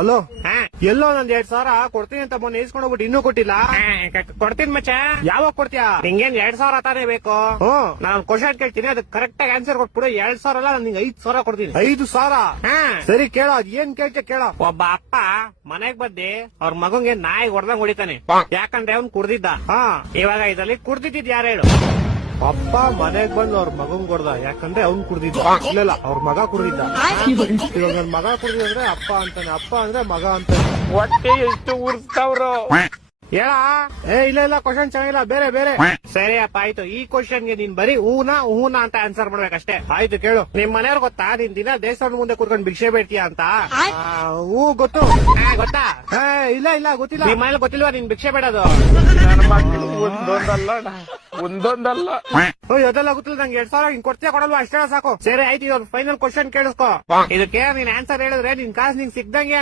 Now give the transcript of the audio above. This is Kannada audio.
ಹಲೋ, ಹಾ ಎಲ್ಲೋ ನಂದ್ 2,000 ಕೊಡ್ತೀನಿ ಅಂತ ಮೊನ್ನೆ ಇಸ್ಕೊಂಡು ಹೋಗ್ಬಿಟ್ಟು ಇನ್ನೂ ಕೊಟ್ಟಿಲ್ಲ. ಕೊಡ್ತೀನಿ ಮಚ್ಚ. ಯಾವಾಗ ಕೊಡ್ತೀಯಾ? ನಿಂಗೇನ್ 2,000 ತಾನೇ ಬೇಕು? ನಾನು ಕ್ವಶನ್ ಕೇಳ್ತೀನಿ, ಅದಕ್ಕೆ ಕರೆಕ್ಟ್ ಆಗಿ ಆನ್ಸರ್ ಕೊಟ್ಬಿಡು. 2,000 ಅಲ್ಲ, ನಾನು ನಿಂಗೆ 5,000 ಕೊಡ್ತೀನಿ. 5,000? ಹಾ ಸರಿ ಕೇಳ, ಅದ್ ಏನ್ ಕೇಳ್ತೀಯ ಕೇಳ. ಒಬ್ಬ ಅಪ್ಪ ಮನೆಗ್ ಬಂದಿ ಅವ್ರ ಮಗಂಗೆ ನಾಯಿ ಹೊಡೆದಂಗ್ ಹೊಡಿತಾನೆ. ಯಾಕಂದ್ರೆ ಅವ್ನ್ ಕುಡ್ದಿದ್ದ. ಇವಾಗ ಇದರಲ್ಲಿ ಕುಡ್ದಿದ್ ಯಾರು ಹೇಳು? ಅಪ್ಪ ಮನೆಗ್ ಬಂದು ಅವ್ರ ಮಗನ್ ಕೊಡ್ದ, ಯಾಕಂದ್ರೆ ಅವ್ನ್ ಕುಡ್ದಿದ್ದ. ಇಲ್ಲ, ಅವ್ರ ಮಗ ಕುಡ್ದಿದ್ದ. ಇವಾಗ ನನ್ ಮಗ ಕುಡ್ದಿದ್ದ ಅಂದ್ರೆ ಅಪ್ಪ ಅಂತಾನೆ, ಅಪ್ಪ ಅಂದ್ರೆ ಮಗ ಅಂತಾನೆ. ಹೊಟ್ಟೆ ಎಷ್ಟು ಉರ್ಸ್ತಾವ್ರು ಹೇಳ. ಇಲ್ಲ ಕ್ವಶನ್ ಚೆನ್ನಾಗಿಲ್ಲ, ಬೇರೆ ಬೇರೆ. ಸರಿ ಅಪ್ಪ, ಆಯ್ತು. ಈ ಕ್ವಶನ್ಗೆ ನೀನ್ ಬರೀ ಹೂನಾ ಅಂತ ಆನ್ಸರ್ ಮಾಡ್ಬೇಕಷ್ಟೇ. ಆಯ್ತು ಕೇಳು. ನಿಮ್ ಮನೆಯವ್ರು ಗೊತ್ತಾ ನೀನ್ ದಿನ ದೇವಸ್ಥಾನದ ಮುಂದೆ ಕೂತ್ಕೊಂಡು ಭಿಕ್ಷೆ ಬೇಡ್ತೀಯ ಅಂತ? ಹೂ ಗೊತ್ತು. ಗೊತ್ತಾ? ಇಲ್ಲ ಗೊತ್ತಿಲ್ಲ. ನಿಮ್ ಮನೇಲಿ ಗೊತ್ತಿಲ್ವಾ ನೀನ್ ಭಿಕ್ಷೆ ಬೇಡೋದು? ಒಂದೊಂದಲ್ಲ ಅದೆಲ್ಲ ಗೊತ್ತಿಲ್ಲ ನಂಗೆ. 2,000 ಹಿಂಗ್ ಕೊಡ್ತೀಯ ಕೊಡಲ್ವಾ? ಅಷ್ಟೇ ಸಾಕು. ಸರಿ ಆಯ್ತು, ಇದೊಂದು ಫೈನಲ್ ಕ್ವಶನ್ ಕೇಳಿಸ್ಕೊ. ಇದಕ್ಕೆ ನೀನ್ ಆನ್ಸರ್ ಹೇಳಿದ್ರೆ ನಿನ್ ಕಾಸು ನಿಂಗೆ ಸಿಕ್ದಂಗೆ.